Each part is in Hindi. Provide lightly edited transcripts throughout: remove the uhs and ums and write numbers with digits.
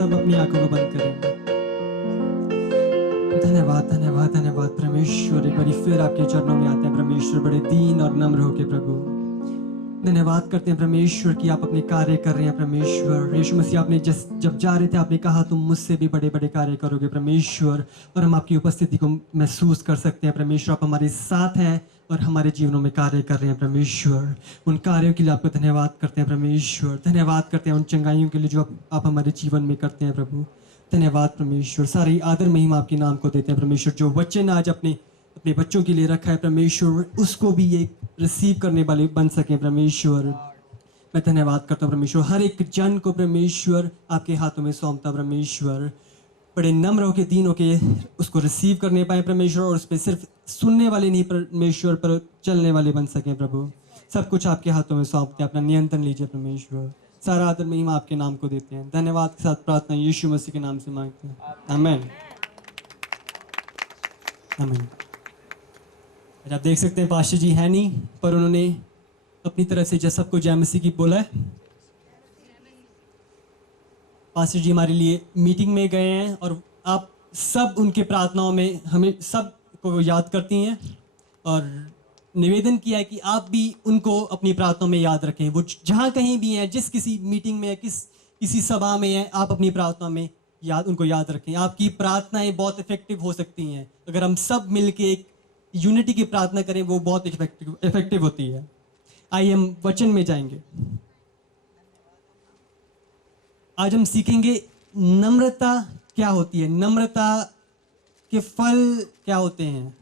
सब अपनी आंखों को बंद करेंगे। धन्यवाद धन्यवाद धन्यवाद परमेश्वर, एक बारी फिर आपके चरणों में आते हैं परमेश्वर, बड़े दीन और नम्र होके प्रभु। धन्यवाद करते हैं परमेश्वर कि आप अपने कार्य कर रहे हैं परमेश्वर। यीशु मसीह, आपने जब जा रहे थे आपने कहा तुम मुझसे भी बड़े बड़े कार्य करोगे परमेश्वर, और हम आपकी उपस्थिति को महसूस कर सकते हैं परमेश्वर। आप हमारे साथ हैं और हमारे जीवनों में कार्य कर रहे हैं परमेश्वर। उन कार्यों के लिए आपको धन्यवाद करते हैं परमेश्वर। धन्यवाद करते हैं उन चंगाइयों के लिए जो आप हमारे जीवन में करते हैं प्रभु। धन्यवाद परमेश्वर। सारी आदर महिमा आपके नाम को देते हैं परमेश्वर। जो वचन आज अपने अपने बच्चों के लिए रखा है परमेश्वर, उसको भी ये रिसीव करने वाले बन सकें परमेश्वर। मैं धन्यवाद करता हूँ परमेश्वर। हर एक जन को परमेश्वर आपके हाथों में सौंपता परमेश्वर। बड़े नम्र होके दीन होके उसको रिसीव करने पाए परमेश्वर, और उस पर सिर्फ सुनने वाले नहीं परमेश्वर, पर चलने वाले बन सकें प्रभु। सब कुछ आपके हाथों में सौंपते हैं, अपना नियंत्रण लीजिए परमेश्वर। सारा आदर महिमा आपके नाम को देते हैं। धन्यवाद के साथ प्रार्थना यीशु मसीह के नाम से मांगते हैं, आमीन आमीन। आप देख सकते हैं पास्टर जी है नहीं, पर उन्होंने अपनी तरफ से जब सबको जय मसीह की बोला है। पास्टर जी हमारे लिए मीटिंग में गए हैं, और आप सब उनके प्रार्थनाओं में हमें सब को याद करती हैं, और निवेदन किया है कि आप भी उनको अपनी प्रार्थनाओं में याद रखें। वो जहाँ कहीं भी हैं, जिस किसी मीटिंग में किसी सभा में हैं, आप अपनी प्रार्थना में उनको याद रखें। आपकी प्रार्थनाएं बहुत इफेक्टिव हो सकती हैं अगर हम सब मिलके एक यूनिटी की प्रार्थना करें, वो बहुत इफेक्टिव होती है। आइए हम वचन में जाएंगे। आज हम सीखेंगे नम्रता क्या होती है, नम्रता के फल क्या होते हैं।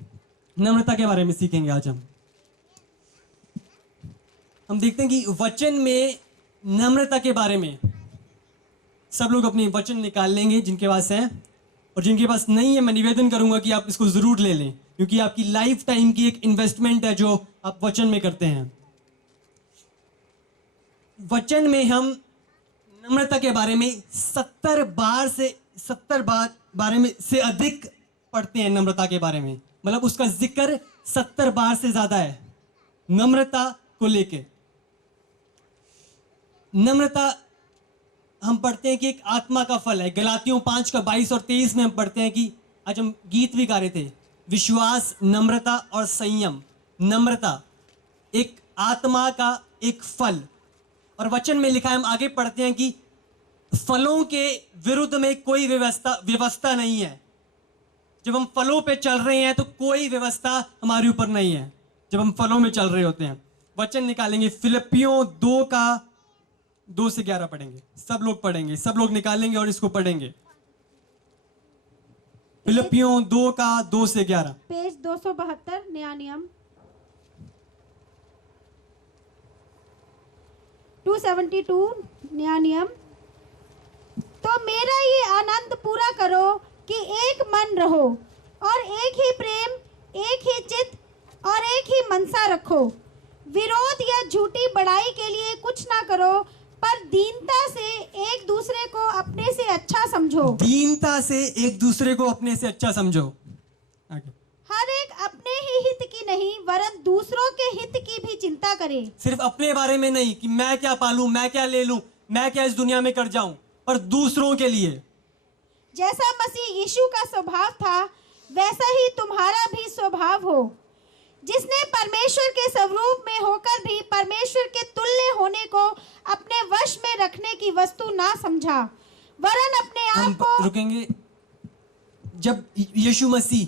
नम्रता के बारे में सीखेंगे आज हम देखते हैं कि वचन में नम्रता के बारे में सब लोग अपने वचन निकाल लेंगे जिनके पास है, और जिनके पास नहीं है मैं निवेदन करूंगा कि आप इसको जरूर ले लें, क्योंकि आपकी लाइफ टाइम की एक इन्वेस्टमेंट है जो आप वचन में करते हैं। वचन में हम नम्रता के बारे में 70 बार से अधिक पढ़ते हैं। नम्रता के बारे में मतलब उसका जिक्र 70 बार से ज्यादा है नम्रता को लेके। नम्रता हम पढ़ते हैं कि एक आत्मा का फल है। गलातियों 5 का 22 और 23 में हम पढ़ते हैं कि आज हम गीत भी गा रहे थे, विश्वास, नम्रता और संयम। नम्रता एक आत्मा का एक फल, और वचन में लिखा है, हम आगे पढ़ते हैं कि फलों के विरुद्ध में कोई व्यवस्था नहीं है। जब हम फलों पे चल रहे हैं तो कोई व्यवस्था हमारे ऊपर नहीं है, जब हम फलों में चल रहे होते हैं। वचन निकालेंगे फिलिपियों 2 का 2 से 11 पढ़ेंगे। सब लोग पढ़ेंगे, सब लोग निकालेंगे और इसको पढ़ेंगे। फिलिपियों 2 का 2 से 11, पेज 272, नया नियम 272, नया नियम। तो मेरा ये आनंद पूरा करो कि एक मन रहो और एक ही प्रेम, एक ही चित्त और एक ही मनसा रखो। विरोध या झूठी बड़ाई के लिए कुछ ना करो, पर दीनता से एक दूसरे को अपने से अच्छा समझो। दीनता से एक दूसरे को अपने से अच्छा समझो। आगे। हर एक अपने ही हित की नहीं वरन दूसरों के हित की भी चिंता करे। सिर्फ अपने बारे में नहीं कि मैं क्या पालूं, मैं क्या ले लूं, मैं क्या इस दुनिया में कर जाऊं, पर दूसरों के लिए। जैसा मसीह यीशु का स्वभाव था वैसा ही तुम्हारा भी स्वभाव हो, जिसने परमेश्वर के स्वरूप में होकर भी परमेश्वर के तुल्य होने को अपने वश में रखने की वस्तु ना समझा, वरन अपने आप को। रुकेंगे। जब यीशु मसीह,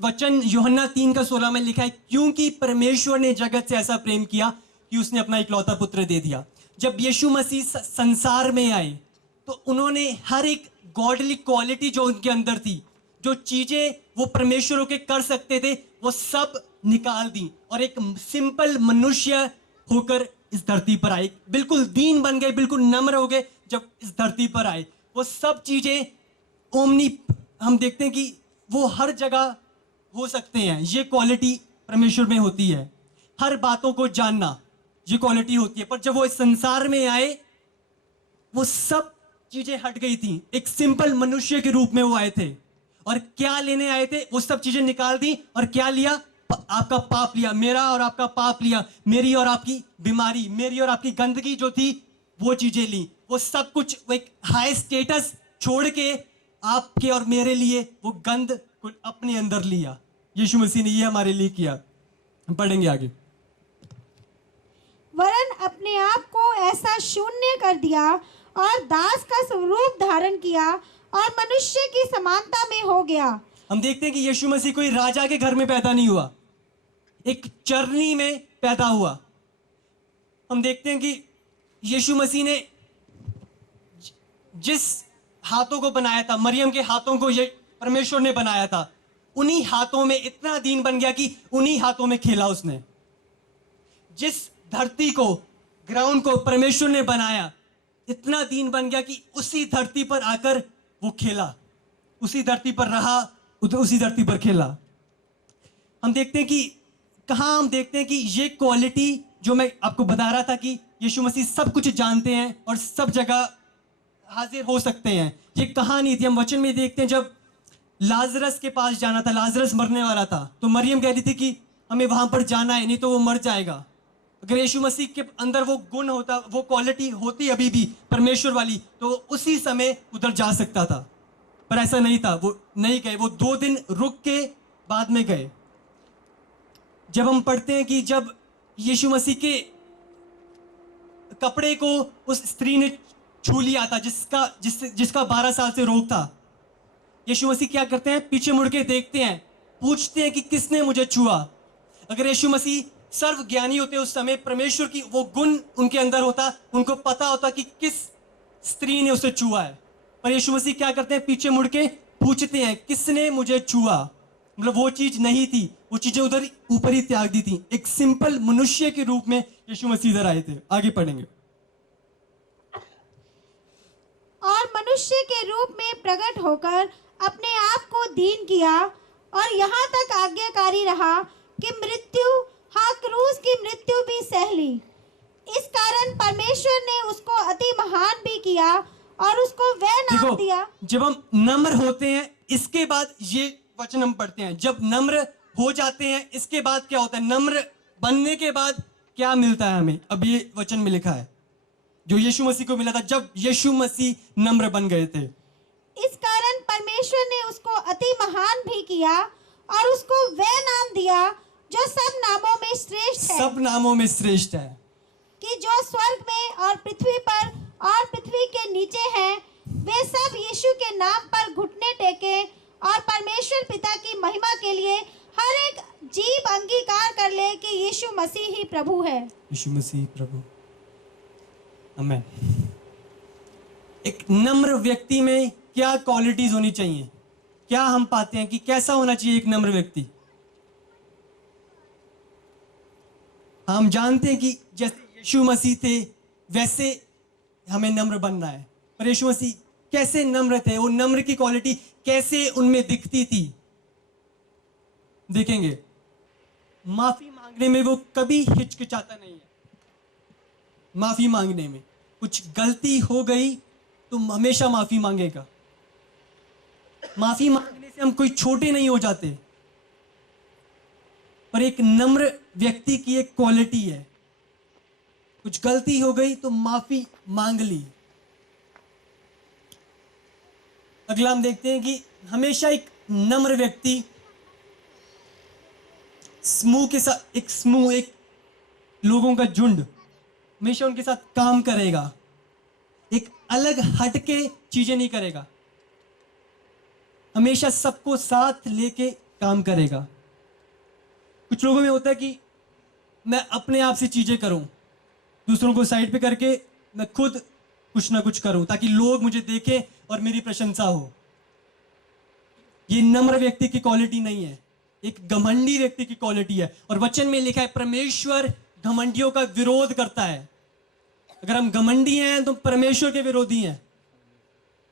वचन यूहन्ना 3 का 16 में लिखा है, क्योंकि परमेश्वर ने जगत से ऐसा प्रेम किया कि उसने अपना इकलौता पुत्र दे दिया। जब यीशु मसीह संसार में आए तो उन्होंने हर एक गॉडली क्वालिटी जो उनके अंदर थी, जो चीजें वो परमेश्वर के कर सकते थे, वो सब निकाल दी और एक सिंपल मनुष्य होकर इस धरती पर आए। बिल्कुल दीन बन गए, बिल्कुल नम्र हो गए। जब इस धरती पर आए वो सब चीजें ओमनी, हम देखते हैं कि वो हर जगह हो सकते हैं। ये क्वालिटी परमेश्वर में होती है, हर बातों को जानना, ये क्वालिटी होती है। पर जब वो इस संसार में आए वो सब चीजें हट गई थी। एक सिंपल मनुष्य के रूप में वो आए थे, और क्या लेने आए थे? वो सब चीजें निकाल दी, और क्या लिया? आपका पाप लिया, मेरा और आपका पाप लिया, मेरी और आपकी बीमारी, मेरी और आपकी गंदगी जो थी वो चीजें ली। वो सब कुछ एक हाई स्टेटस छोड़ के आपके और मेरे लिए वो गंध को अपने अंदर लिया। यीशु मसीह ने ये हमारे लिए किया। हम पढ़ेंगे आगे। वरन अपने आप को ऐसा शून्य कर दिया और दास का स्वरूप धारण किया और मनुष्य की समानता में हो गया। हम देखते हैं कि यीशु मसीह कोई राजा के घर में पैदा नहीं हुआ, एक चरनी में पैदा हुआ। हम देखते हैं कि यीशु मसीह ने जिस हाथों को बनाया था, मरियम के हाथों को ये परमेश्वर ने बनाया था, उन्हीं हाथों में इतना दीन बन गया कि उन्हीं हाथों में खेला उसने। जिस धरती को, ग्राउंड को परमेश्वर ने बनाया, इतना दीन बन गया कि उसी धरती पर आकर वो खेला, उसी धरती पर रहा, उसी धरती पर खेला। हम देखते हैं कि हम देखते हैं कि ये क्वालिटी जो मैं आपको बता रहा था कि यीशु मसीह सब कुछ जानते हैं और सब जगह हाजिर हो सकते हैं, ये कहानी थी। हम वचन में देखते हैं जब लाजरस के पास जाना था, लाजरस मरने वाला था, तो मरियम कह रही थी कि हमें वहां पर जाना है, नहीं तो वो मर जाएगा। अगर यीशु मसीह के अंदर वो गुण होता, वो क्वालिटी होती अभी भी परमेश्वर वाली, तो उसी समय उधर जा सकता था, पर ऐसा नहीं था। वो नहीं गए, वो 2 दिन रुक के बाद में गए। जब हम पढ़ते हैं कि जब यीशु मसीह के कपड़े को उस स्त्री ने छू लिया था जिसका 12 साल से रोग था, यीशु मसीह क्या करते हैं? पीछे मुड़ के देखते हैं, पूछते हैं कि किसने मुझे छुआ। अगर यीशु मसीह सर्व ज्ञानी होते उस समय, परमेश्वर की वो गुण उनके अंदर होता, उनको पता होता कि किस स्त्री ने उसे छुआ है। पर यीशु मसीह क्या करते हैं? पीछे मुड़ के पूछते हैं किसने मुझे छुआ। मतलब वो चीज नहीं थी, वो चीजें उधर ऊपर ही त्याग दी थी। एक सिंपल मनुष्य के रूप में यीशु मसीह इधर आए थे। आगे पढ़ेंगे। और मनुष्य के रूप में प्रकट होकर अपने आप को दीन किया और यहाँ तक आज्ञाकारी रहा कि मृत्यु, हाँ क्रूस की मृत्यु भी सह ली। इस कारण परमेश्वर ने उसको अति महान भी किया और उसको वह नाम दिया। जब हम नम्र होते हैं, इसके बाद ये वचन हम पढ़ते हैं, जब नम्र हो जाते हैं, इसके बाद क्या होता है? नम्र बनने के बाद क्या मिलता है हमें? अब ये वचन में लिखा है जो यीशु मसीह को मिला था जब यीशु मसीह नम्र बन गए थे। इस कारण परमेश्वर ने उसको अति महान भी किया और उसको वह नाम दिया जो सब नामों में श्रेष्ठ है, सब नामों में श्रेष्ठ है, कि जो स्वर्ग में और पृथ्वी पर और पृथ्वी के नीचे हैं, वे सब यीशु के नाम पर घुटने टेके और परमेश्वर पिता की महिमा के लिए हर एक जीव अंगीकार कर ले कि यीशु मसीह ही प्रभु है। यीशु मसीह प्रभु। आमीन। एक नम्र व्यक्ति में क्या क्वालिटीज होनी चाहिए? क्या हम पाते हैं कि कैसा होना चाहिए एक नम्र व्यक्ति? हम जानते हैं कि जैसे यीशु मसीह थे वैसे हमें नम्र बनना है। पर यीशु मसीह कैसे नम्र थे? वो नम्र की क्वालिटी कैसे उनमें दिखती थी? देखेंगे। माफी मांगने में वो कभी हिचकिचाता नहीं है। माफी मांगने में कुछ गलती हो गई तो हमेशा माफी मांगेगा। माफी मांगने से हम कोई छोटे नहीं हो जाते। पर एक नम्र व्यक्ति की एक क्वालिटी है, कुछ गलती हो गई तो माफी मांग ली। अगला हम देखते हैं कि हमेशा एक नम्र व्यक्ति समूह के साथ, एक लोगों का झुंड, हमेशा उनके साथ काम करेगा। एक अलग हटके चीजें नहीं करेगा, हमेशा सबको साथ लेके काम करेगा। कुछ लोगों में होता है कि मैं अपने आप से चीजें करूं, दूसरों को साइड पे करके मैं खुद कुछ ना कुछ करूं ताकि लोग मुझे देखें और मेरी प्रशंसा हो। ये नम्र व्यक्ति की क्वालिटी नहीं है, एक घमंडी व्यक्ति की क्वालिटी है। और वचन में लिखा है परमेश्वर घमंडियों का विरोध करता है। अगर हम घमंडी हैं तो परमेश्वर के विरोधी हैं,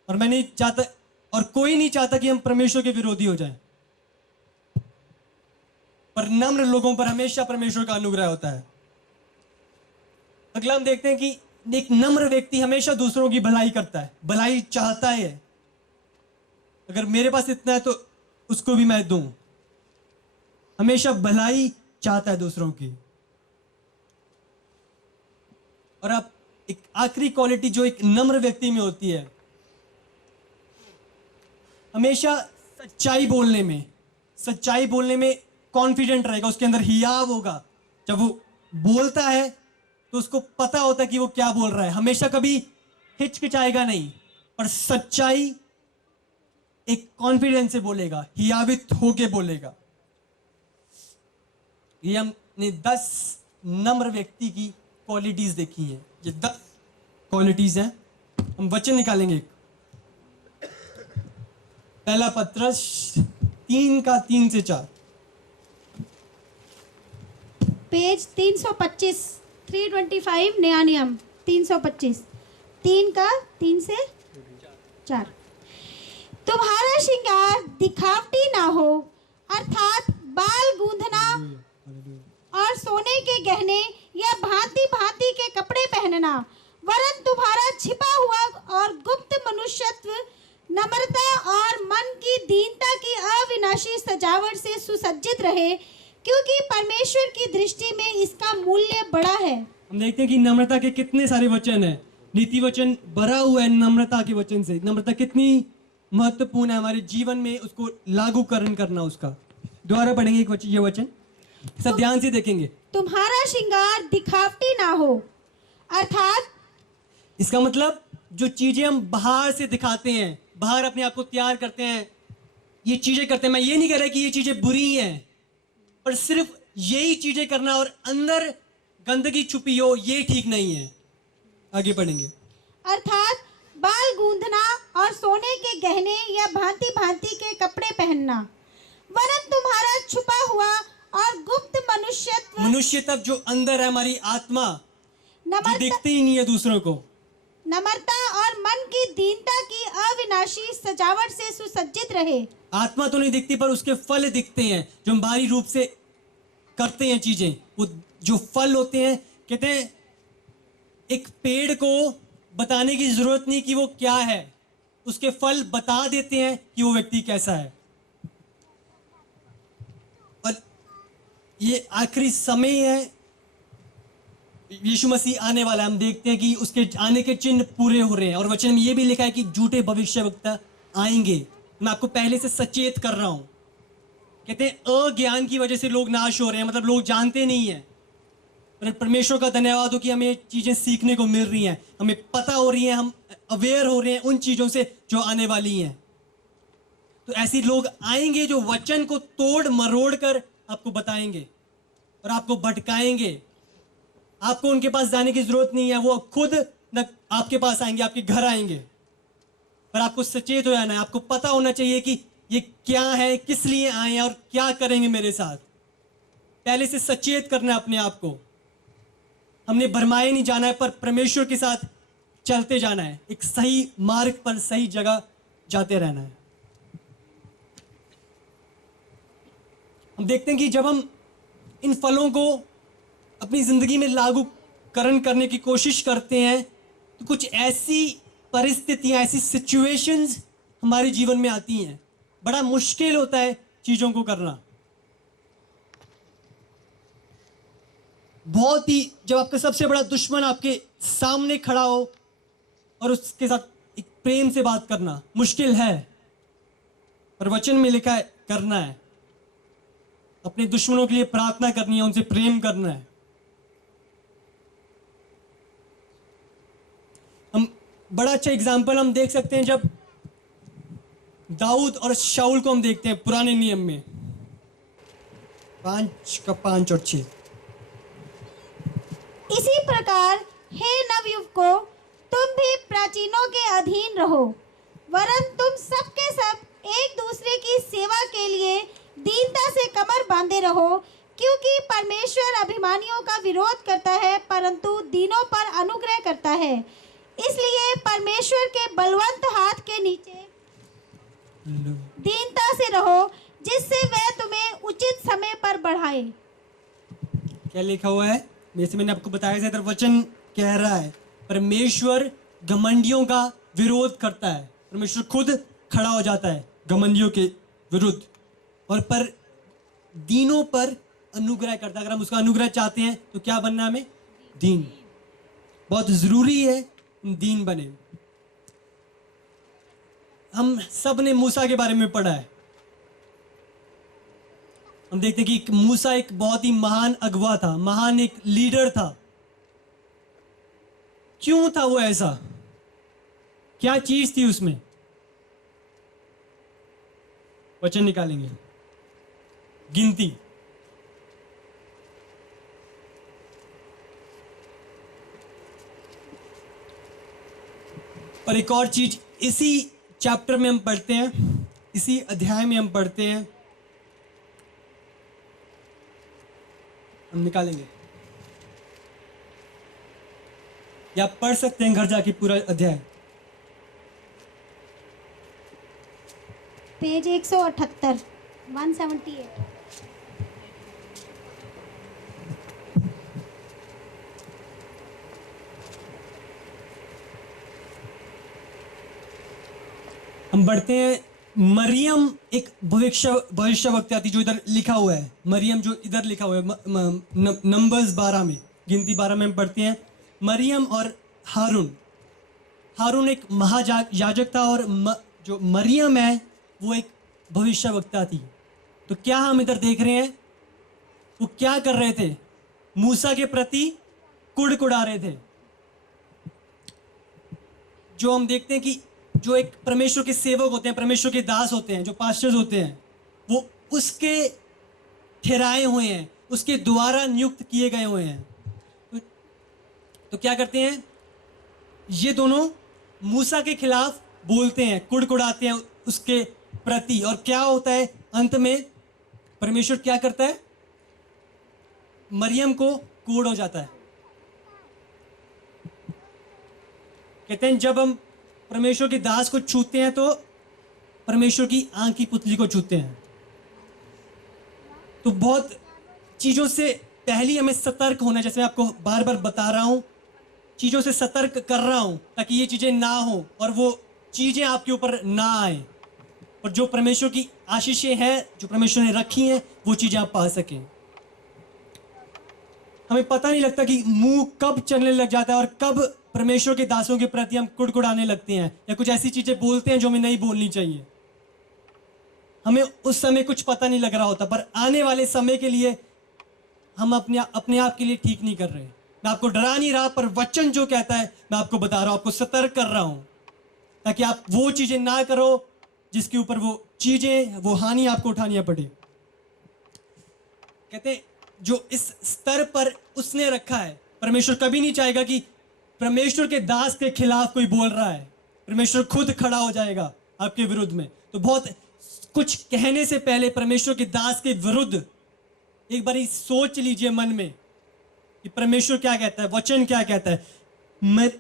और मैं नहीं चाहता और कोई नहीं चाहता कि हम परमेश्वर के विरोधी हो जाएं। पर नम्र लोगों पर हमेशा परमेश्वर का अनुग्रह होता है। अगला हम देखते हैं कि एक नम्र व्यक्ति हमेशा दूसरों की भलाई करता है, भलाई चाहता है। अगर मेरे पास इतना है तो उसको भी मैं दूं, हमेशा भलाई चाहता है दूसरों की। और अब एक आखिरी क्वालिटी जो एक नम्र व्यक्ति में होती है, हमेशा सच्चाई बोलने में कॉन्फिडेंट रहेगा, उसके अंदर हियाव होगा। जब वो बोलता है तो उसको पता होता है कि वो क्या बोल रहा है, हमेशा कभी हिचकिचाएगा नहीं, पर सच्चाई एक कॉन्फिडेंस से बोलेगा, हियावित होके बोलेगा। ये हमने 10 नम्र व्यक्ति की क्वालिटीज देखी हैं। ये 10 क्वालिटीज हैं। हम वचन निकालेंगे। पहला पत्रस 3:3-4, पेज 325, 325 नया नियम 325, 3:3-4। तुम्हारा श्रृंगार दिखावटी ना हो, अर्थात बाल गूंथना और सोने के गहने या भांति भांति के कपड़े पहनना, वरन तुम्हारा छिपा हुआ और गुप्त मनुष्यत्व नम्रता और मन की दीनता की अविनाशी सजावट से सुसज्जित रहे, क्योंकि परमेश्वर की दृष्टि में इसका मूल्य बड़ा है। हम देखते हैं कि नम्रता के कितने सारे वचन हैं। नीति वचन भरा हुआ है नम्रता के वचन से। नम्रता कितनी महत्वपूर्ण है हमारे जीवन में, उसको लागूकरण करना उसका। दोबारा पढ़ेंगे एक वचन, ये वचन सब ध्यान से देखेंगे। तुम्हारा श्रृंगार दिखावटी ना हो, अर्थात इसका मतलब जो चीजें हम बाहर से दिखाते हैं, बाहर अपने आप को तैयार करते हैं, ये चीजें करते हैं। मैं ये नहीं कह रहा कि ये चीजें बुरी हैं, पर सिर्फ यही चीजें करना और अंदर गंदगी छुपी हो, ये ठीक नहीं है। आगे पढ़ेंगे। अर्थात बाल गूंथना और सोने के गहने या भांति भांति के कपड़े पहनना, वरन तुम्हारा छुपा हुआ और गुप्त मनुष्यत्व जो अंदर है, हमारी आत्मा जो दिखती ही नहीं है दूसरों को, नम्रता और मन की दीनता की अविनाशी सजावट से सुसज्जित रहे। आत्मा तो नहीं दिखती, पर उसके फल दिखते हैं जो हम बाहरी रूप से करते हैं चीजें। वो जो फल होते हैं, कहते हैं एक पेड़ को बताने की जरूरत नहीं कि वो क्या है, उसके फल बता देते हैं कि वो व्यक्ति कैसा है। और ये आखिरी समय है, यीशु मसीह आने वाला है। हम देखते हैं कि उसके आने के चिन्ह पूरे हो रहे हैं, और वचन में ये भी लिखा है कि झूठे भविष्यवक्ता आएंगे। मैं आपको पहले से सचेत कर रहा हूं। कहते हैं अज्ञान की वजह से लोग नाश हो रहे हैं, मतलब लोग जानते नहीं है। पर परमेश्वर का धन्यवाद हो कि हमें चीजें सीखने को मिल रही हैं, हमें पता हो रही हैं, हम अवेयर हो रहे हैं उन चीजों से जो आने वाली हैं। तो ऐसे लोग आएंगे जो वचन को तोड़ मरोड़ कर आपको बताएंगे और आपको भटकाएंगे। आपको उनके पास जाने की जरूरत नहीं है, वो खुद न आपके पास आएंगे, आपके घर आएंगे। पर आपको सचेत हो जाना है, आपको पता होना चाहिए कि ये क्या है, किस लिए आए हैं और क्या करेंगे मेरे साथ। पहले से सचेत करना है अपने आप को। हमने भरमाए नहीं जाना है, पर परमेश्वर के साथ चलते जाना है, एक सही मार्ग पर सही जगह जाते रहना है। हम देखते हैं कि जब हम इन फलों को अपनी जिंदगी में लागूकरण करने की कोशिश करते हैं, तो कुछ ऐसी परिस्थितियां, ऐसी सिचुएशंस हमारे जीवन में आती हैं, बड़ा मुश्किल होता है चीजों को करना। बहुत ही, जब आपका सबसे बड़ा दुश्मन आपके सामने खड़ा हो और उसके साथ एक प्रेम से बात करना मुश्किल है, पर वचन में लिखा है करना है। अपने दुश्मनों के लिए प्रार्थना करनी है, उनसे प्रेम करना है। हम बड़ा अच्छा एग्जाम्पल हम देख सकते हैं जब दाऊद और शाऊल को हम देखते हैं पुराने नियम में 5 और 6। इसी प्रकार हे नवयुवकों, तुम भी प्राचीनों के अधीन रहो, वरन तुम सबके सब एक दूसरे की सेवा के लिए दीनता से कमर बांधे रहो, क्योंकि परमेश्वर अभिमानियों का विरोध करता है, परंतु दीनों पर अनुग्रह करता है। इसलिए परमेश्वर के बलवंत हाथ के नीचे दीनता से रहो, जिससे वह तुम्हें उचित समय पर बढ़ाए। क्या लिखा हुआ है? जैसे मैंने आपको बताया था, वचन कह रहा है परमेश्वर घमंडियों का विरोध करता है। परमेश्वर खुद खड़ा हो जाता है घमंडियों के विरुद्ध, और पर दीनों पर अनुग्रह करता है। अगर हम उसका अनुग्रह चाहते हैं तो क्या बनना हमें? दीन। बहुत जरूरी है दीन बने। हम सब ने मूसा के बारे में पढ़ा है। हम देखते हैं कि मूसा एक बहुत ही महान अगवा था, महान एक लीडर था। क्यों था वो ऐसा? क्या चीज थी उसमें? वचन निकालेंगे, गिनती। और एक और चीज इसी चैप्टर में हम पढ़ते हैं, इसी अध्याय में हम पढ़ते हैं, हम निकालेंगे, या आप पढ़ सकते हैं घर जाके पूरा अध्याय। पेज 178, 178। हम बढ़ते हैं। मरियम एक भविष्यवक्ता थी, जो इधर लिखा हुआ है। मरियम जो इधर लिखा हुआ है नंबर्स 12 में, गिनती 12 में हम पढ़ते हैं। मरियम और हारून एक महायाजक था, और जो मरियम है वो एक भविष्यवक्ता थी। तो क्या हम इधर देख रहे हैं, वो क्या कर रहे थे? मूसा के प्रति कुड़कुड़ा रहे थे। जो हम देखते हैं कि जो एक परमेश्वर के सेवक होते हैं, परमेश्वर के दास होते हैं, जो पास्टर्स होते हैं, वो उसके ठहराए हुए हैं, उसके द्वारा नियुक्त किए गए हुए हैं। तो क्या करते हैं? ये दोनों मूसा के खिलाफ बोलते हैं, कुड़कुड़ाते हैं उसके प्रति। और क्या होता है अंत में? परमेश्वर क्या करता है? मरियम को कोड़ हो जाता है। कहते हैं जब हम परमेश्वर के दास को छूते हैं तो परमेश्वर की आंख की पुतली को छूते हैं। तो बहुत चीजों से पहले हमें सतर्क होना है, जैसे मैं आपको बार बार बता रहा हूं, चीजों से सतर्क कर रहा हूं ताकि ये चीजें ना हो और वो चीजें आपके ऊपर ना आए, और जो परमेश्वर की आशीषें हैं, जो परमेश्वर ने रखी हैं, वो चीजें आप पा सकें। हमें पता नहीं लगता कि मुंह कब चलने लग जाता है और कब परमेश्वर के दासों के प्रति हम कुड़कुड़ाने लगते हैं, या कुछ ऐसी चीजें बोलते हैं जो हमें नहीं बोलनी चाहिए। हमें उस समय कुछ पता नहीं लग रहा होता, पर आने वाले समय के लिए हम अपने आप के लिए ठीक नहीं कर रहे। मैं आपको डरा नहीं रहा, पर वचन जो कहता है मैं आपको बता रहा हूं, आपको सतर्क कर रहा हूं, ताकि आप वो चीजें ना करो जिसके ऊपर वो चीजें, वो हानि आपको उठानी पड़े। कहते जो इस स्तर पर उसने रखा है, परमेश्वर कभी नहीं चाहेगा कि परमेश्वर के दास के खिलाफ कोई बोल रहा है। परमेश्वर खुद खड़ा हो जाएगा आपके विरुद्ध में। तो बहुत कुछ कहने से पहले परमेश्वर के दास के विरुद्ध एक बारी सोच लीजिए मन में कि परमेश्वर क्या कहता है, वचन क्या कहता है।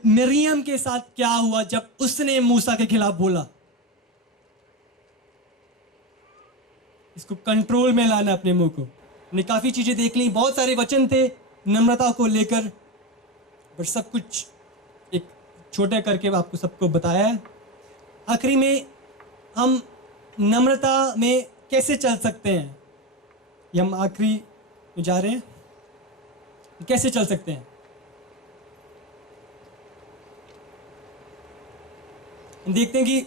मरियम के साथ क्या हुआ जब उसने मूसा के खिलाफ बोला? इसको कंट्रोल में लाना अपने मुंह को। हमने काफी चीजें देख ली, बहुत सारे वचन थे नम्रता को लेकर, पर सब कुछ एक छोटे करके आपको सबको बताया है। आखिरी में हम नम्रता में कैसे चल सकते हैं, ये हम आखिरी में जा रहे हैं, कैसे चल सकते हैं। हम देखते हैं कि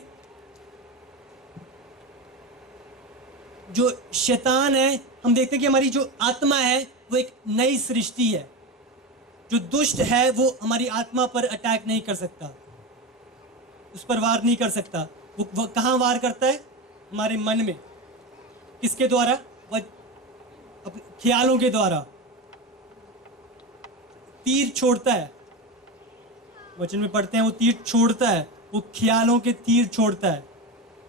जो शैतान है, हम देखते हैं कि हमारी जो आत्मा है वो एक नई सृष्टि है। जो दुष्ट है वो हमारी आत्मा पर अटैक नहीं कर सकता, उस पर वार नहीं कर सकता। वो कहाँ वार करता है? हमारे मन में। किसके द्वारा? अपने ख्यालों के द्वारा तीर छोड़ता है। वचन में पढ़ते हैं वो तीर छोड़ता है, वो ख्यालों के तीर छोड़ता है।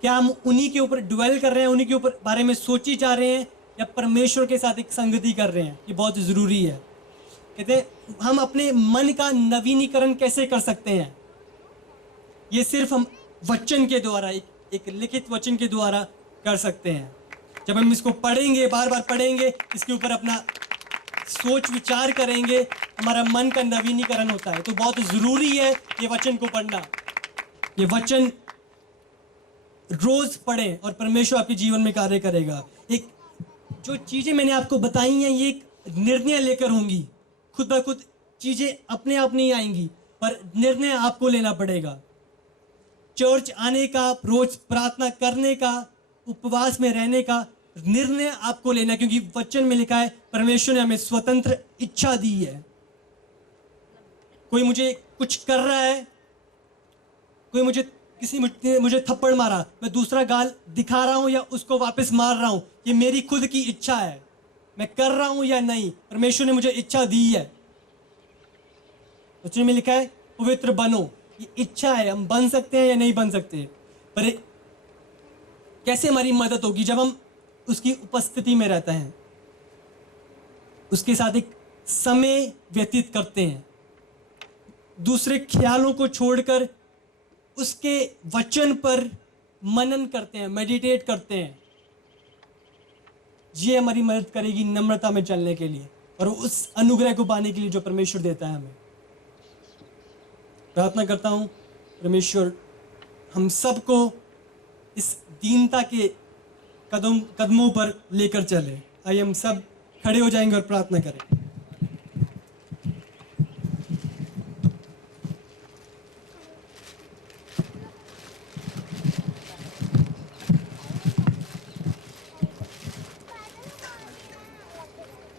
क्या हम उन्हीं के ऊपर ड्वेल कर रहे हैं, उन्हीं के ऊपर बारे में सोची जा रहे हैं, या परमेश्वर के साथ एक संगति कर रहे हैं? ये बहुत जरूरी है। कहते हैं हम अपने मन का नवीनीकरण कैसे कर सकते हैं? ये सिर्फ हम वचन के द्वारा, एक लिखित वचन के द्वारा कर सकते हैं। जब हम इसको पढ़ेंगे, बार बार पढ़ेंगे, इसके ऊपर अपना सोच विचार करेंगे, हमारा मन का नवीनीकरण होता है। तो बहुत जरूरी है ये वचन को पढ़ना। ये वचन रोज पढ़ें और परमेश्वर आपके जीवन में कार्य करेगा। एक जो चीजें मैंने आपको बताई हैं, ये एक निर्णय लेकर होंगी। खुद ब खुद चीजें अपने आप नहीं आएंगी, पर निर्णय आपको लेना पड़ेगा। चर्च आने का, रोज प्रार्थना करने का, उपवास में रहने का निर्णय आपको लेना, क्योंकि वचन में लिखा है परमेश्वर ने हमें स्वतंत्र इच्छा दी है। कोई मुझे कुछ कर रहा है, कोई मुझे थप्पड़ मारा, मैं दूसरा गाल दिखा रहा हूं या उसको वापस मार रहा हूं, ये मेरी खुद की इच्छा है। मैं कर रहा हूं या नहीं, परमेश्वर ने मुझे इच्छा दी है। वचन में लिखा है पवित्र बनो, ये इच्छा है। हम बन सकते हैं या नहीं बन सकते, पर कैसे हमारी मदद होगी? जब हम उसकी उपस्थिति में रहते हैं, उसके साथ एक समय व्यतीत करते हैं, दूसरे ख्यालों को छोड़कर उसके वचन पर मनन करते हैं, मेडिटेट करते हैं। ये हमारी मदद करेगी नम्रता में चलने के लिए और उस अनुग्रह को पाने के लिए जो परमेश्वर देता है हमें। प्रार्थना करता हूं परमेश्वर हम सबको इस दीनता के कदमों पर लेकर चले। आइए हम सब खड़े हो जाएंगे और प्रार्थना करें।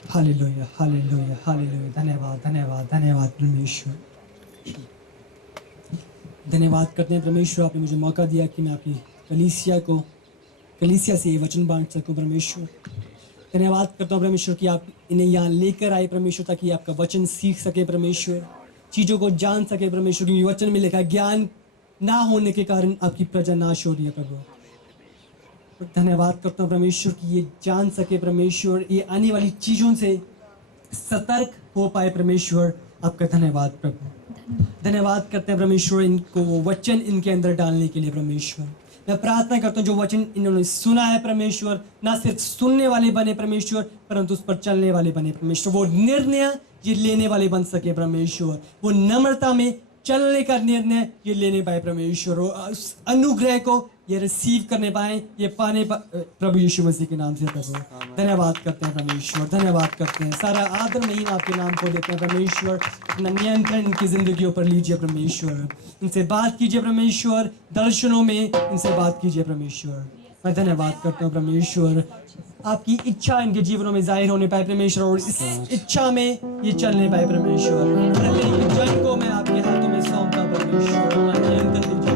Hallelujah, hallelujah, hallelujah. धन्यवाद, धन्यवाद, धन्यवाद परमेश्वर। धन्यवाद करते हैं परमेश्वर, आपने मुझे मौका दिया कि मैं आपकी कलीसिया से ये वचन बांट सकूं परमेश्वर। धन्यवाद करता हूँ परमेश्वर कि आप इन्हें यहाँ लेकर आए परमेश्वर, ताकि आपका वचन सीख सके परमेश्वर, चीज़ों को जान सके परमेश्वर, क्योंकि वचन में लिखा है ज्ञान ना होने के कारण आपकी प्रजा नाश हो रही है प्रभु। धन्यवाद करता हूँ परमेश्वर कि ये जान सके परमेश्वर, ये आने वाली चीज़ों से सतर्क हो पाए परमेश्वर। आपका धन्यवाद प्रभु। धन्यवाद करते हैं परमेश्वर इनको वो वचन इनके अंदर डालने के लिए परमेश्वर। मैं प्रार्थना करता हूँ जो वचन इन्होंने सुना है परमेश्वर, ना सिर्फ सुनने वाले बने परमेश्वर, परंतु उस पर चलने वाले बने परमेश्वर। वो निर्णय ये लेने वाले बन सके परमेश्वर, वो नम्रता में चलने का निर्णय ये लेने पाए परमेश्वर, उस अनुग्रह को ये रिसीव करने पाए, ये पाने प्रभु यीशु मसीह के नाम से प्रभु। धन्यवाद करते हैं परमेश्वर, धन्यवाद करते हैं। सारा आदर महिमा आपके नाम को देते हैं परमेश्वर। अपना नियंत्रण इनकी जिंदगियों पर लीजिए परमेश्वर। इनसे बात कीजिए परमेश्वर, दर्शनों में इनसे बात कीजिए परमेश्वर। मैं धन्यवाद करता हूँ परमेश्वर, आपकी इच्छा इनके जीवनों में जाहिर होने पाए परमेश्वर, और इस इच्छा में ये चलने पाए परमेश्वर। प्रत्येक जन को मैं आपके हाथों में सौंपता हूँ परमेश्वर। मैं नियंत्रण लीजिए।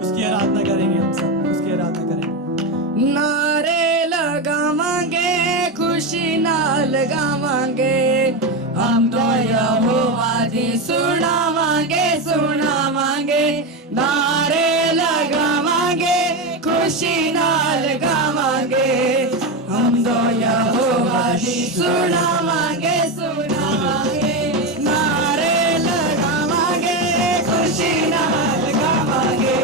उसकी आराधना करेंगे, हम सब उसकी आराधना करेंगे। नारे लगावांगे, खुशी नाल गावांगे, हम तो यहोवा दी सुनावांगे, सुनावांगे। नारे लगावांगे, खुशी नाल गावांगे, हम तो यहोवा दी सुनावांगे, सुनावांगे। नारे लगावांगे, खुशी नाल गावांगे,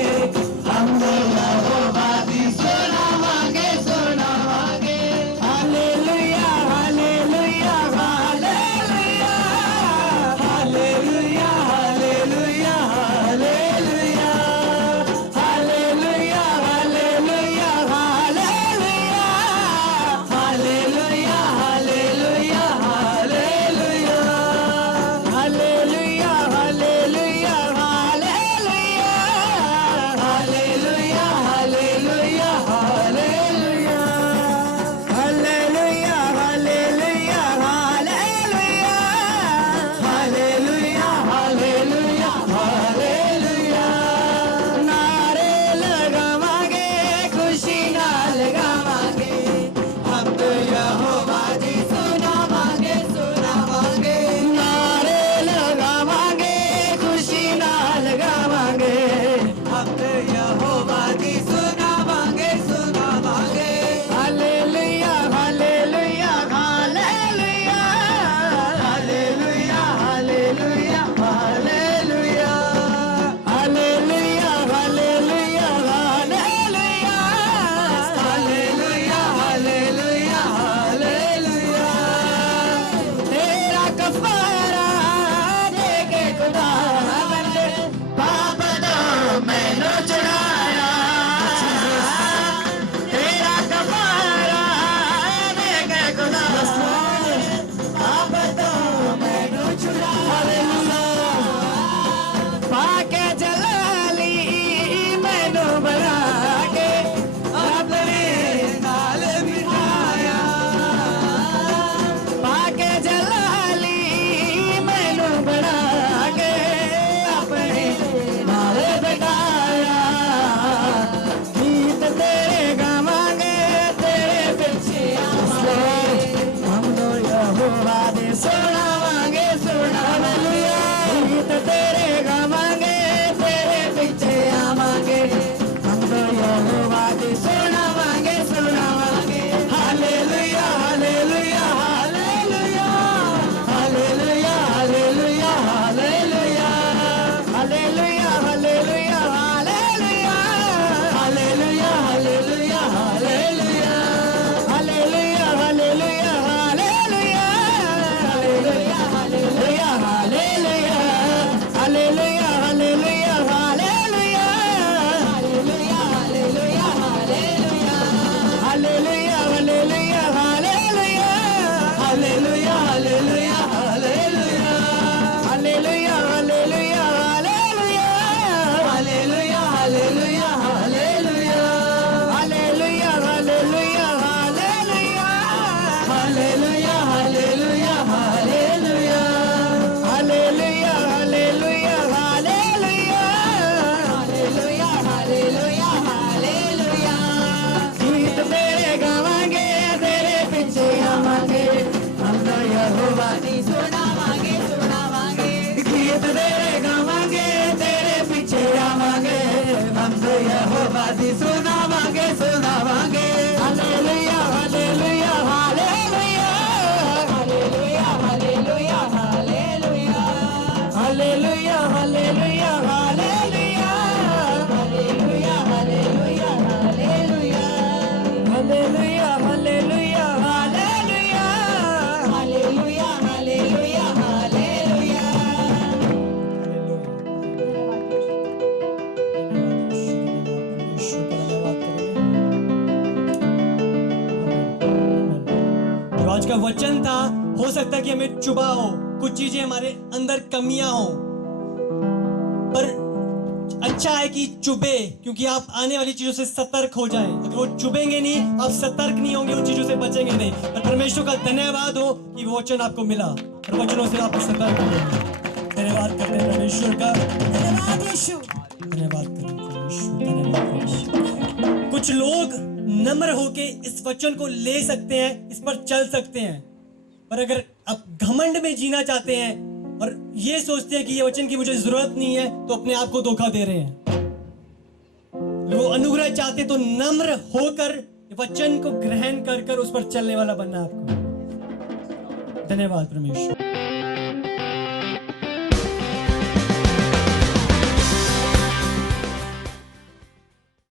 हम तो यहोवा दी सुनावांगे, सुनावांगे। Hallelujah, hallelujah, hallelujah, hallelujah, hallelujah, आदि सुनावांगे सुनावांगे hallelujah hallelujah hallelujah hallelujah hallelujah hallelujah hallelujah hallelujah hallelujah hallelujah hallelujah hallelujah hallelujah hallelujah hallelujah hallelujah hallelujah hallelujah जो आज का वचन था, हो सकता है कि हमें चुभा हो, कुछ चीजें हमारे अंदर कमियां हो, पर अच्छा है कि चुभे, क्योंकि आप आने वाली चीजों से सतर्क हो जाएं। अगर वो चुभेंगे नहीं, आप सतर्क नहीं होंगे, उन चीजों से बचेंगे नहीं। पर परमेश्वर का धन्यवाद हो कि वो वचन आपको मिला और वचनों से आप सतर्क हो। धन्यवाद करते हैं परमेश्वर का। धन्यवाद यीशु, धन्यवाद करते हैं परमेश्वर, धन्यवाद परमेश्वर। कुछ लोग नम्र होके इस वचन को ले सकते हैं, इस पर चल सकते हैं, पर अगर आप घमंड में जीना चाहते हैं और ये सोचते हैं कि ये वचन की मुझे जरूरत नहीं है, तो अपने आप को धोखा दे रहे हैं। वो अनुग्रह चाहते तो नम्र होकर वचन को ग्रहण कर उस पर चलने वाला बनना आपको। धन्यवाद परमेश्वर।